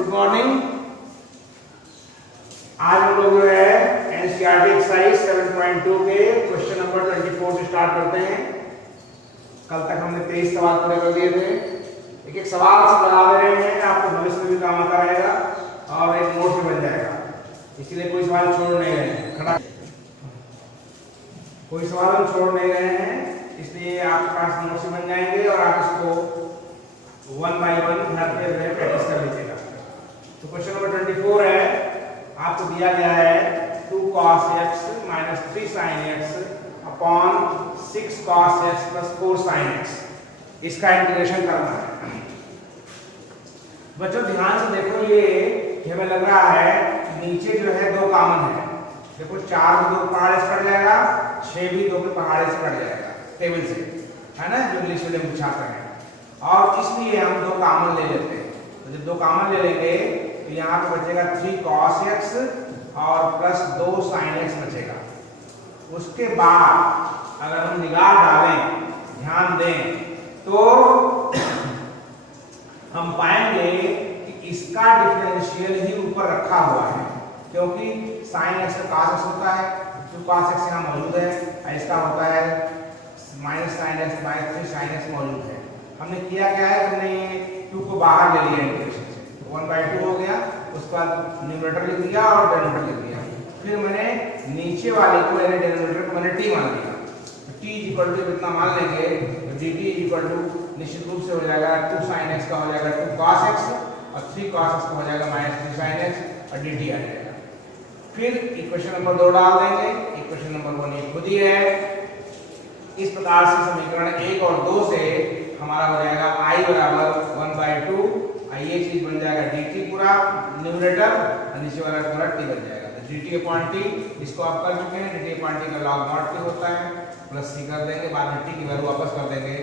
Good morning. आज हम लोग जो है एनसीईआरटी एक्सरसाइज 7.2 के क्वेश्चन नंबर 24 से स्टार्ट करते हैं। कल तक हमने 23 सवाल पूरे कर दिए थे। एक एक सवाल से बना दे रहे हैं, आपको भविष्य में भी काम आता रहेगा और एक नोट भी बन जाएगा, इसीलिए कोई सवाल छोड़ नहीं रहे हैं। खड़ा कोई सवाल हम छोड़ नहीं रहे हैं, इसलिए आपके पास नोट्स बन जाएंगे और आप इसको 1 by 1 घर पे प्रैक्टिस कर लीजिएगा। तो क्वेश्चन नंबर 24 है, आपको दिया गया है 2 cos x minus 3 sin x upon 6 cos x plus 4 sin x, इसका इंटीग्रेशन करना है। बच्चों ध्यान से देखो, ये हमें लग रहा है नीचे जो है 2 कॉमन है। देखो 4 को 2 पहाड़े से कट जाएगा, 6 भी 2 के पहाड़े से कट जाएगा टेबल से, है ना, जो इंग्लिश मीडियम छात्र हैं। और इसलिए हम 2 कॉमन ले लेते हैं। तो जब 2 कॉमन ले लेंगे तो यहाँ पे बचेगा 3 cos x और प्लस 2 sin x बचेगा। उसके बाद अगर हम निगाह डालें, ध्यान दें, तो हम पाएंगे कि इसका डिफरेंशियल ही ऊपर रखा हुआ है, क्योंकि sin x का cos x होता है, तो cos x यहाँ मौजूद है, और इसका होता है minus sin x by 3 sin x मौजूद है। हमने किया क्या है, हमने 2 को बाहर ले लिया इंटीग्रेशन से, 1/2 हो गया। उसके बाद न्यूमरेटर लिख दिया और डिनोमिनेटर लिख दिया। फिर मैंने नीचे वाले को यानी डिनोमिनेटर को मैंने t मान लिया। तो t इक्वल टू कितना मान लेंगे, तो dt इक्वल टू निश्चित रूप से हो जाएगा 2 sin x का हो जाएगा 2 cos x और 3 cos x का हो जाएगा माइनस 3 sin x और dt आ जाएगा। फिर इक्वेशन नंबर 2 डाल देंगे। इक्वेशन नंबर 1 ये खुद ही है। इस प्रकार से समीकरण 1 और 2 से हमारा हो जाएगा i बराबर 1/2, ये चीज बन जाएगा dt पूरा न्यूमरेटर और नीचे वाला पूरा t बन जाएगा। तो dt अपॉन t इसको आप कर चुके हैं, dt अपॉन t का log mod t होता है, प्लस c कर देंगे, बाद में t की वैल्यू वापस कर देंगे।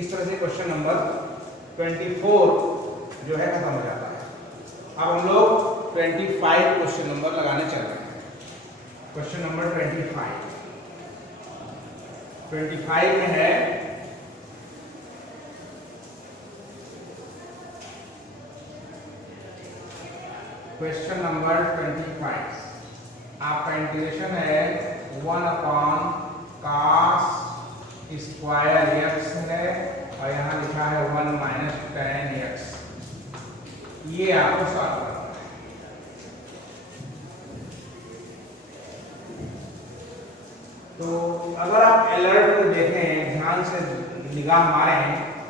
इस तरह से क्वेश्चन नंबर 24 जो है खत्म हो जाता है। अब हम लोग 25 क्वेश्चन नंबर लगाने चल रहे हैं। क्वेश्चन नंबर 25 में है क्वेश्चन नंबर 25। आपका इंटीग्रेशन है 1 अपॉन cos स्क्वायर x है और यहाँ लिखा है 1 माइनस tan x। ये आपको सॉल्व करना है। तो अगर आप अलर्ट में देखें, ध्यान से निगाह मारें,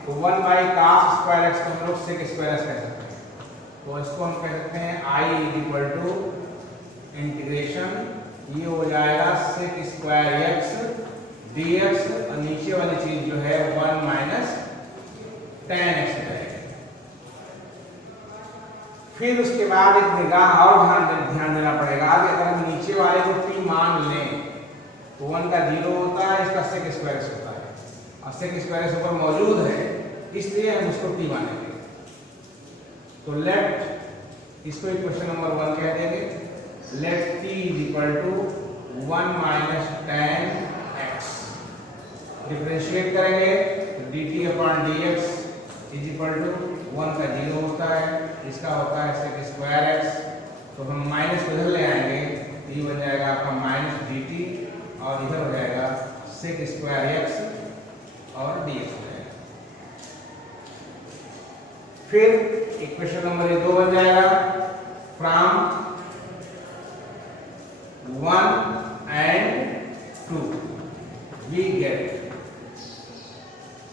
तो 1 बाई cos स्क्वायर x को हम लोग sec स्क्वायर x कह सकते हैं। तो इसको हम कह सकते हैं i इक्वल टू इंटीग्रेशन, ये हो जाएगा sec स्क्वायर x dx और नीचे वाली चीज जो है 1 माइनस tan x हो जाएगा। फिर उसके बाद एक निगाह और ध्यान देना पड़ेगा कि अगर हम नीचे वाले को t मान लें तो 1 का 0 होता है, इसका sec स्क्वायर x होता है और sec स्क्वायर x ऊपर मौजूद है, इसलिए हम उसको t मानेंगे। तो लेट इसको इक्वेशन नंबर 1 कह देंगे। Let t equal to 1 minus tan x, differentiate करेंगे तो dt upon dx is equal to 1 का 0 होता है, इसका होता है sec स्क्वायर x। तो हम माइनस को इधर ले आएंगे तो ये बन जाएगा आपका माइनस dt और इधर हो जाएगा sec स्क्वायर x और dx हो जाएगा। फिर इक्वेशन नंबर 2 बन जाएगा फ्रॉम 1 एंड 2 वी गेट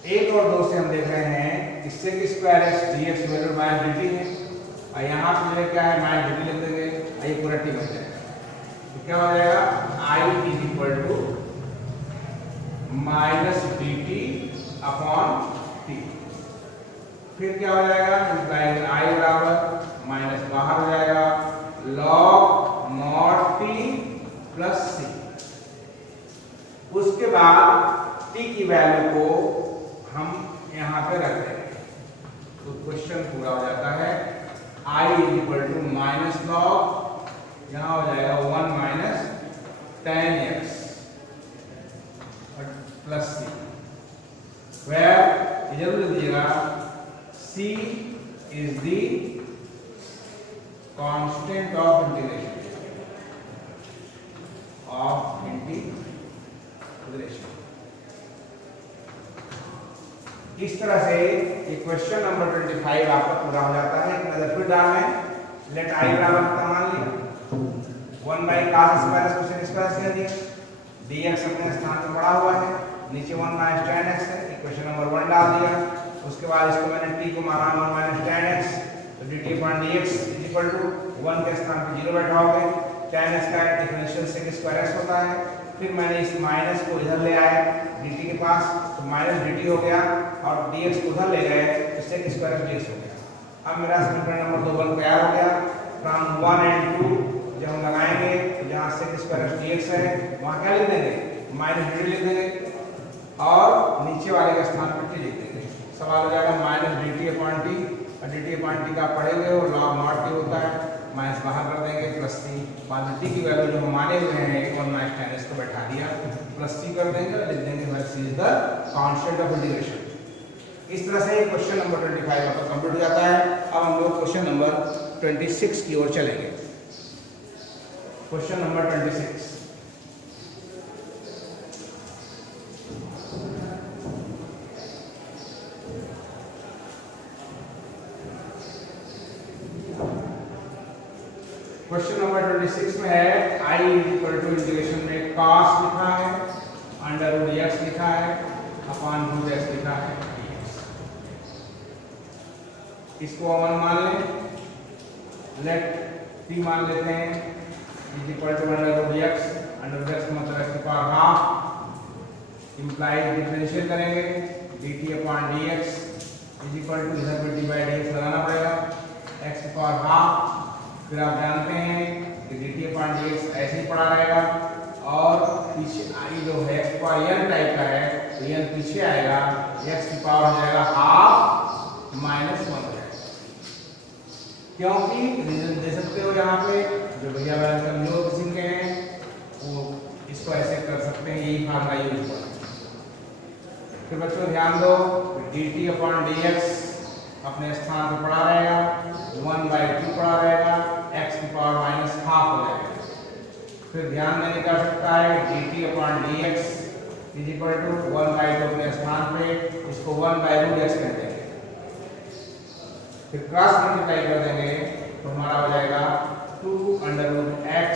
1 और 2 से हम देख रहे हैं कि sec square x dx divided by dt है और यहाँ पे क्या है माइनस dt लिख देंगे, ये पूरा t बन जाएगा। तो क्या हो जाएगा i is equal to minus dt upon t। फिर क्या हो जाएगा, i बराबर माइनस बाहर हो जाएगा log mod t plus c। उसके बाद t की वैल्यू को हम यहाँ पे रख देंगे, तो क्वेश्चन पूरा हो जाता है। i is equal to minus log, यहाँ हो जाएगा 1 minus tan x plus c, where जरूर लिखिएगा c is the constant of integration इस तरह से ये क्वेश्चन नंबर 25 आपका पूरा हो जाता है। एक नजर फिर डालना है। लेट आई बराबर कितना मान लिया 1 by cos square cosec square से दिया dx अपने स्थान पे पड़ा हुआ है, नीचे 1 माइनस tan x है। इक्वेशन नंबर 1 डाल दिया। उसके बाद इसको मैंने t को माना 1 माइनस tan x, तो dt upon dx equal to 1 के स्थान पे 0 बैठाओगे। tan x का डिफरेंशियल sec स्क्वायर x होता है। फिर मैंने इस माइनस को इधर ले आए dt के पास, तो माइनस dt हो गया और dx को उधर ले गए तो sec स्क्वायर dx हो गया। अब मेरा समीकरण नंबर 2 बन तैयार हो गया। फ्रॉम 1 एंड 2 जब हम लगाएंगे तो जहां sec स्क्वायर dx है वहां क्या लिख देंगे माइनस dt लिख देंगे और नीचे वाले के स्थान पर t लिख देंगे। सवाल हो जाएगा माइनस dt अपॉन t, और dt अपॉन t का पढ़ेंगे और log mod t होता है, माइनस बाहर कर देंगे प्लस c। बाद में t की वैल्यू जो हम माने हुए हैं 1 माइनस tan x को बैठा दिया प्लस c कर देंगे और लिख देंगे where c is the constant of integration। इस तरह से क्वेश्चन नंबर 25 आपका कंप्लीट हो जाता है। अब हम लोग क्वेश्चन नंबर 26 की ओर चलेंगे। क्वेश्चन नंबर 26 क्वेश्चन नंबर 26 में है i इक्वल टू इंटीग्रेशन में cos लिखा है, अंडर रूट x लिखा है, अपॉन रूट x लिखा है dx। इसको अमन मान लें। लेट t मान लेते हैं is equal to under root x, under root x का मतलब x की पावर हाफ, इंप्लाइड डिफरेंशियल करेंगे dt upon dx is equal to इधर पे d बाई dx लगाना पड़ेगा x की पावर हाफ। फिर आप जानते हैं कि dt अपॉन dx ऐसे ही पड़ा रहेगा और पीछे i जो है x पावर n टाइप का है तो n पीछे आएगा, x की पावर हो जाएगा हाफ माइनस 1 हो जाएगा। क्योंकि रीजन दे सकते हो यहाँ पे जो भैया वाले कमजोर किस्म के हैं वो इसको ऐसे कर सकते हैं, यही फार्मूला यूज करना। फिर बच्चों ध्यान दो dt अपॉन dx अपने स्थान पर पड़ा रहेगा, 1/2 पड़ा रहेगा, x की पावर माइनस हाफ हो जाएगा। फिर ध्यान देने का सकता है dt upon dx is equal to 1/2 अपने स्थान पे, इसको 1/√x कह देंगे। फिर क्रॉस मल्टीप्लाई कर देंगे तो हमारा हो जाएगा 2√x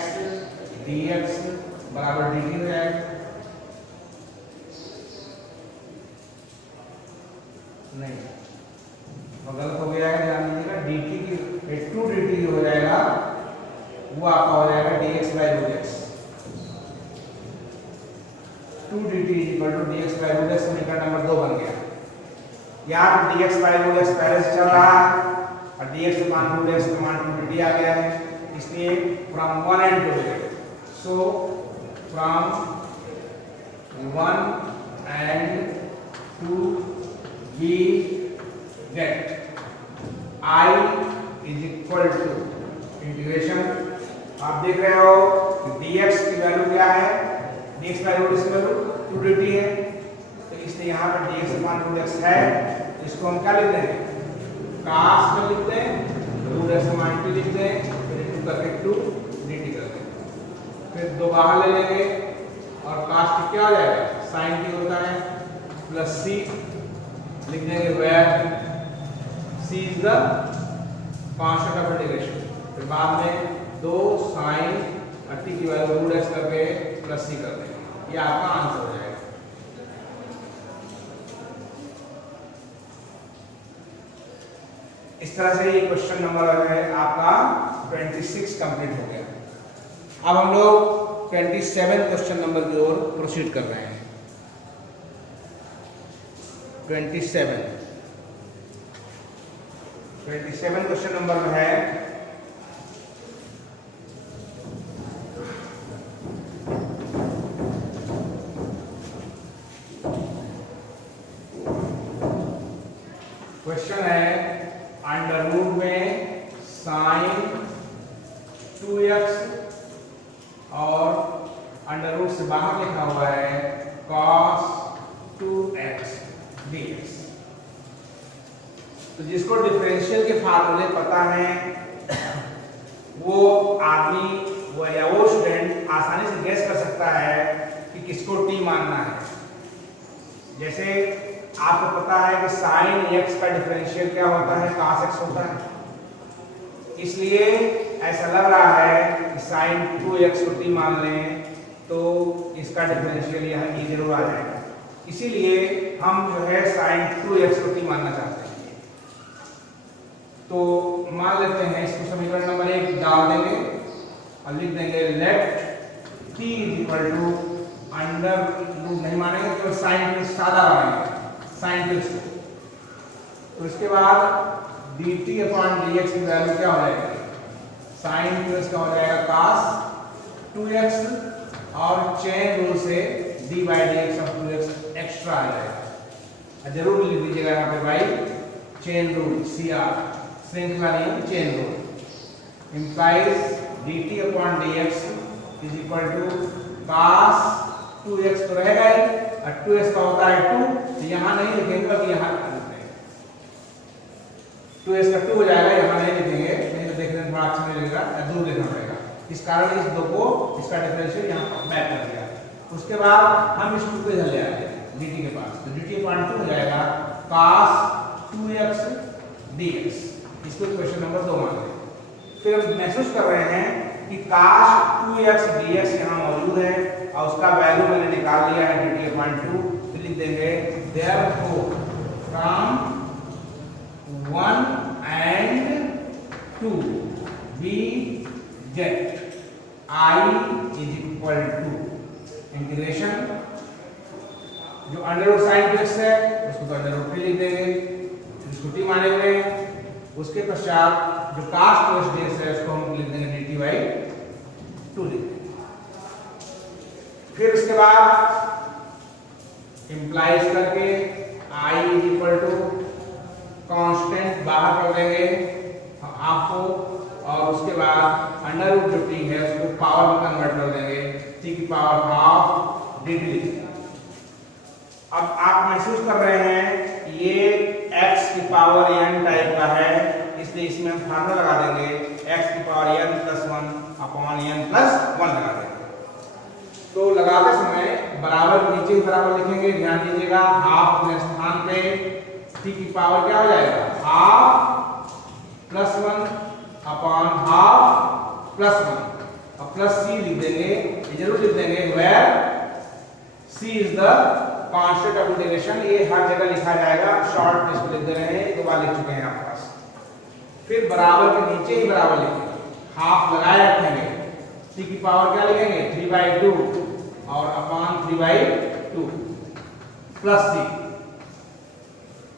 dx बराबर dt हो जाएगा। नहीं तो गलत हो गया है, ध्यान दीजिएगा dt की 2 dt हो जाएगा वो आपका हो जाएगा dx/√x। 2 dt equal to dx/√x समीकरण नंबर 2 बन गया। यहाँ पे dx/√x पहले से चल रहा है और dx अपॉन √x का मान 2 dt आ गया है, इसलिए from 1 and 2 so from 1 and 2 we get I is equal to integration. आप देख रहे हो कि dx की वैल्यू क्या है, dx बाई रूट इसकी वैल्यू 2 dt है, तो इसलिए यहाँ पर dx अपॉन रूट x है, इसको हम क्या लिख देंगे cos में लिख दें, रूट x मान t लिख दें, फिर 2 करके 2 dt कर दें। फिर 2 बाहर ले लेंगे और cos t क्या हो जाएगा sin t होता है प्लस c लिख देंगे where c is the constant of integration। फिर बाद में 2 sin t की वैल्यू रूट x करके प्लस c कर देंगे, ये आपका आंसर हो जाएगा। इस तरह से ये क्वेश्चन नंबर है आपका 26 कंप्लीट हो गया। अब हम लोग 27 क्वेश्चन नंबर की ओर प्रोसीड कर रहे हैं। 27 क्वेश्चन नंबर में है क्वेश्चन है अंडर रूट में साइन 2x और अंडर रूट से बाहर लिखा हुआ है cos 2x dx। तो जिसको डिफरेंशियल के फार्मूले पता है आदमी या वो स्टूडेंट आसानी से गेस कर सकता है कि किसको t मानना है। जैसे आपको पता है कि sin x का डिफरेंशियल क्या होता है, cos x होता है, इसलिए ऐसा लग रहा है कि sin 2x को t मान लें तो इसका डिफरेंशियल यहाँ e जरूर आ जाएगा। इसीलिए हम जो है sin 2x को t मानना चाहते हैं। तो मान लेते हैं इसको समीकरण नंबर 1 डाल देंगे और लिख देंगे let t equal to under root, नहीं मानेंगे तो साइन के सादा बनाएंगे साइन के उसको। तो इसके बाद dt अपॉन dx की वैल्यू क्या हो जाएगी, साइन के उसका हो जाएगा cos 2x और चेन रूल से d by dx of 2x extra आ जाएगा। जरूर लिख दीजिएगा यहाँ पे भाई चेन रूल CR, श्रृंखला नियम chain rule implies dt upon dx is equal to cos 2x तो रहेगा ही और 2x का होता है 2, तो यहाँ नहीं लिखेंगे बल्कि यहाँ लिखेंगे 2x का 2 हो जाएगा, यहाँ नहीं लिखेंगे, नहीं तो देखने में बड़ा अच्छा नहीं लगेगा, दूर लिखना पड़ेगा। इस कारण इस दो को इसका डिफरेंशियल यहाँ बैक कर दिया। उसके बाद हम इस 2 को इधर ले आते हैं dt के पास, तो dt अपॉन 2 हो जाएगा cos 2x dx। इसको क्वेश्चन नंबर 2 मान लें। फिर हम महसूस कर रहे हैं कि cos 2x dx यहाँ मौजूद है और उसका वैल्यू मैंने निकाल लिया है dt अपॉन 2, तो लिख देंगे therefore from 1 and 2 we get I is equal to integration जो अंडर रूट साइन x है उसको तो अंडर रूट लिख देंगे, इसको t माने हुए हैं। उसके पश्चात जो cos 2x dx है उसको हम लिख देंगे dt बाई 2 लिख देंगे। फिर उसके बाद इंप्लाइज करके I is equal to constant बाहर कर देंगे आपको, और उसके बाद अंडर रूट जो t है उसको पावर में कन्वर्ट कर देंगे, t की पावर हाफ dt लिख देंगे। अब आप महसूस कर रहे हैं ये x की पावर n टाइप का है, इसलिए इसमें हम फार्मूला लगा देंगे x की power n plus 1 upon n plus 1 लगा देंगे। तो लगाते समय बराबर नीचे ही बराबर लिखेंगे, ध्यान दीजिएगा हाफ अपने स्थान पे, t की पावर क्या हो जाएगा half plus 1 upon half plus 1 और प्लस c लिख देंगे, ये जरूर लिख देंगे where c is the constant of integration. ये हर जगह लिखा जाएगा, शॉर्ट में इसको लिख दे रहे हैं, 2 बार लिख चुके हैं आपके पास। फिर बराबर के नीचे ही बराबर लिखेंगे, हाफ लगाए रखेंगे, t की पावर क्या लिखेंगे 3/2 और अपॉन 3/2 प्लस c।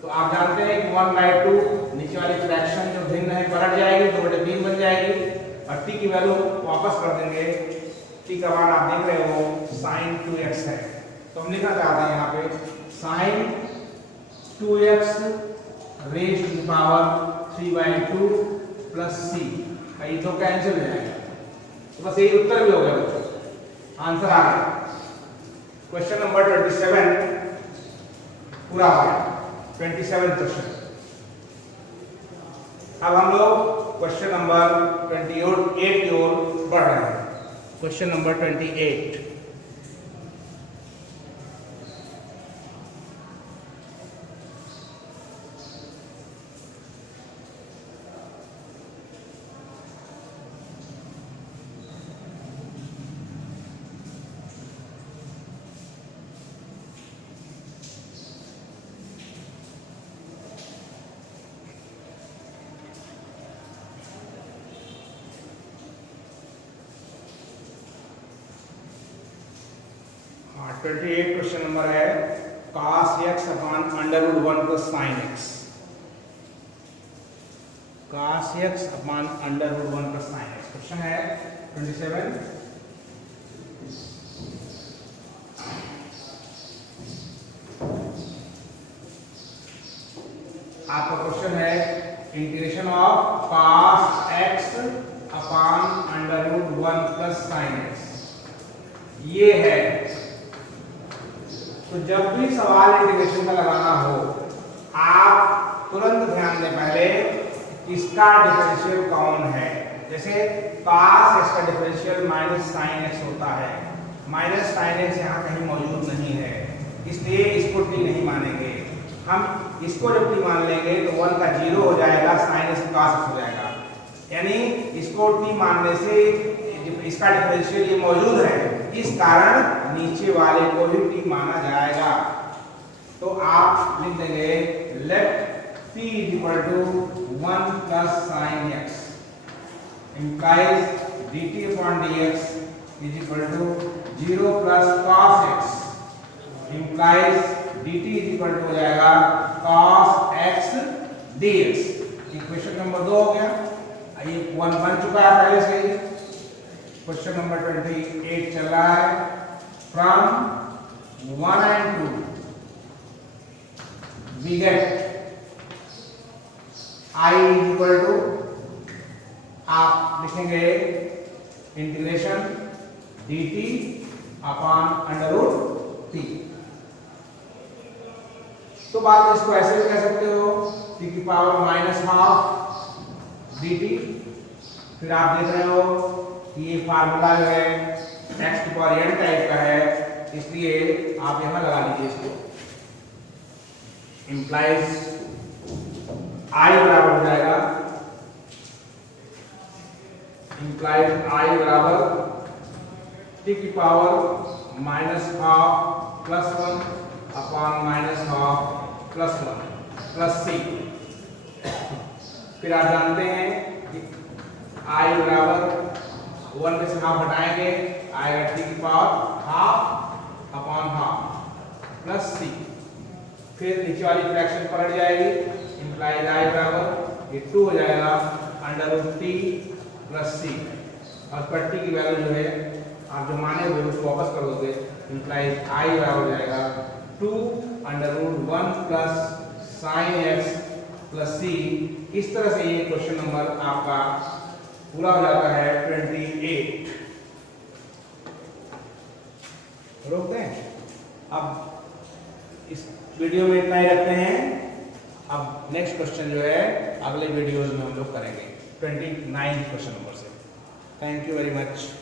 तो आप जानते हैं कि 1/2 नीचे वाली फ्रैक्शन जो भिन्न है पलट जाएगी, 2/3 बन जाएगी और t की वैल्यू वापस कर देंगे। t का मान आप देख रहे हो sin 2x है, तो हम लिखना चाहते हैं यहाँ पे sin 2x raise to the power 3/2 plus c, ये दो कैंसिल हो जाएगा। तो बस यही उत्तर भी हो गया बच्चों, आंसर आ गया। क्वेश्चन नंबर 27 पूरा हो गया, 27 क्वेश्चन। अब हम लोग क्वेश्चन नंबर 28 की ओर बढ़ रहे हैं। क्वेश्चन नंबर 28 28 क्वेश्चन नंबर है cos x अपॉन under root 1 plus sin x। cos x अपॉन under root 1 plus sin x question है 27। आपका क्वेश्चन है इंटीग्रेशन ऑफ cos x अपॉन under root 1 plus sin x ये है। तो जब भी सवाल इंटीग्रेशन का लगाना हो आप तुरंत ध्यान दें पहले इसका डिफरेंशियल कौन है। जैसे cos x का डिफरेंशियल माइनस साइन x होता है, माइनस साइन x यहाँ कहीं मौजूद नहीं है, इसलिए इसको t नहीं मानेंगे। हम इसको जब t मान लेंगे तो 1 का 0 हो जाएगा, साइन x cos x हो जाएगा, यानी इसको t मानने से इसका डिफरेंशियल ये मौजूद है, इस कारण नीचे वाले को भी t माना जाएगा। तो आप लिख देंगे let t is equal to 1 plus sin x implies dt upon dx is equal to 0 plus cos x implies dt is equal to हो जाएगा cos x dx। Equation number 2 हो गया, ये 1 बन चुका है पहले से ही। क्वेश्चन नंबर 28 चल रहा है। From 1 and 2 we get I is equal to, आप लिखेंगे integration dt upon under root t। तो बात इसको ऐसे भी कह सकते हो t की पावर माइनस हाफ dt। फिर आप देख रहे हो कि ये फार्मूला जो है x की पावर n टाइप का है, इसलिए आप यहां लगा लीजिए इसको। इंप्लाइज I बराबर हो जाएगा, इंप्लाइज I बराबर t की power minus half plus 1 upon minus half plus 1 plus c। फिर आप जानते हैं कि I बराबर 1 में से हाफ हटाएंगे, आएगा t की power half upon half plus c। फिर नीचे वाली फ्रैक्शन पलट जाएगी, इंप्लाइज I बराबर ये 2 हो जाएगा under root t plus c, और पर t की वैल्यू जो है आप जो माने हुए उसको वापस कर दोगे। इंप्लाइज I बराबर हो जाएगा 2 under root 1 plus sine x plus c। इस तरह से ये क्वेश्चन नंबर आपका पूरा हो जाता है 28। रोक दें, अब इस वीडियो में इतना ही रखते हैं। अब नेक्स्ट क्वेश्चन जो है अगले वीडियोज में हम लोग करेंगे 29 क्वेश्चन नंबर से। Thank you very much.